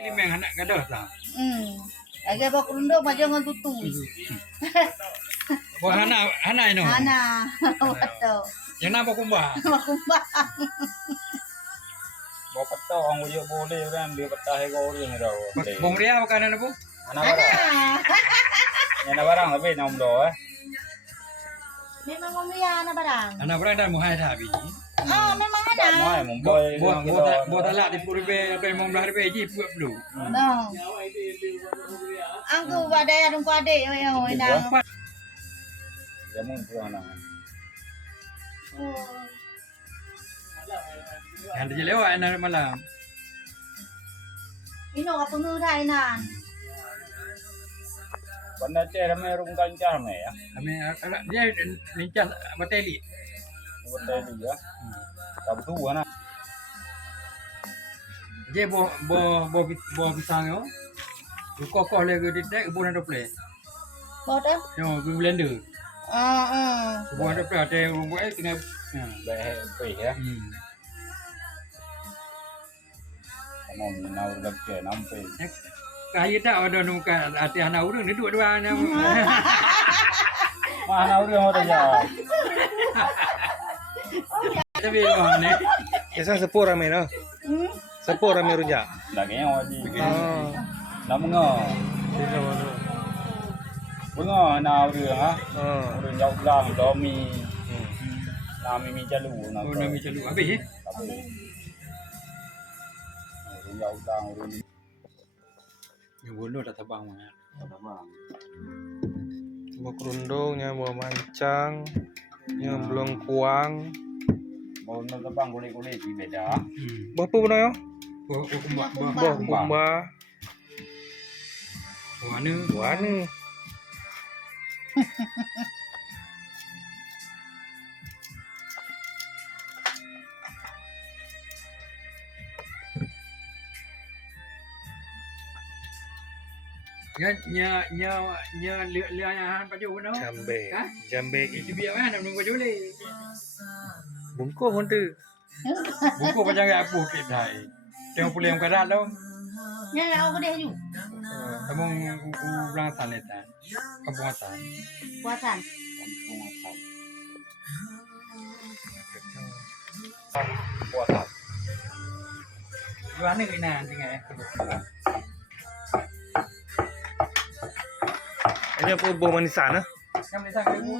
Ini memang anak gadah tak? Lagi apa kerundung macam dengan tutu. Buat anak ini. Ana, betul. Yang nama kumbah. Makumbang. Bawa peta orang ujuk boleh kan dia peta he kau ni dah. Bong dia makanan apa? Anak barang. Yang nak barang tapi nom do Memang memia anak barang. Anak berang dah muhai dah biji. Oh, memang ada. Mai memboy. Buat talak di puluh ribu, apa yang ribu je buat perlu. No. Angku badai adung adik yang inang. Jamun tu anak. Yang dia lewat anak malam. Ino apa ngerai nan? Benda ceh ramai rung kancah ramai ya. Kami dia lincah bateli. Benda dia. Tak betul anak. Dia bo pisang yo. Kokoh lagi di dek kebun ada play. Bodoh. Yo blender. Kebun ada play ada rumput tinggal. Baik baik ya. Kamu menawar lagi nampai. Kaya tak ada nuka hati anak urang ni dua-dua nya. Mana orang ada ya. Tapi ni. Biasa sepur ramai no. Sepur ramai rujak. Lagi yang wajib. Oh. Namunga. Bunga nak orang ah. Orang jauh lang domi. Nami mi jalu nak. Oh nami calu habis eh. Orang jauh lang orang. Yang bulu dah tabang mana. Tabang. Bawa kerundung, bawa mancang, belum kuang. Bawa nak tabang kulit-kulit di beda. Bawa apa benar ya? Bawa kumbak. Bawa kumba. Mana? Mana? Nya liang baju no. Jambe. Itu biar mana nung baju le. Bungkuh pun tu. Buku macam apa ke dah. Tengok pulih yang karat lo. Nya aku deh ju. Kamu orang sana tak. Kampung atas. Puasan. Kampung asal. Puasa. Mana kena tinggal. Ini apa buah manisan ah? Yang mana tak ibu?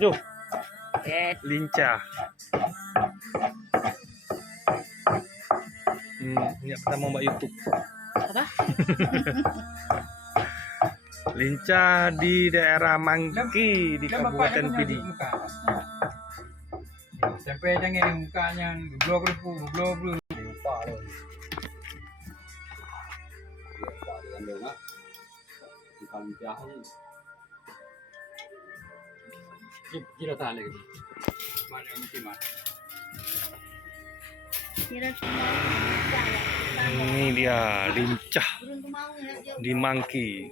Aduh. Lincah. Ini pertama mbak YouTube. Apa? Lincah di daerah Mangki di Kabupaten Pidi. Sampai jangan mukanya blog blog. Lupa loh. Lupa dengan dengar. Di kancah ni. Kira tak lagi. Mana mesti mana. Ini dia lincah di Mangki.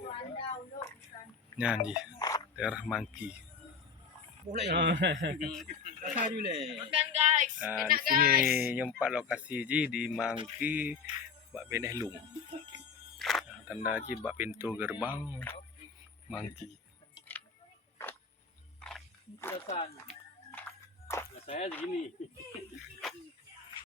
Nyanyi daerah Mangki. Makan guys. Di sini nyempat lokasi ji di Mangki Bak Beneh Lung. Tanda ji bak pintu gerbang Mangki. Saya segini.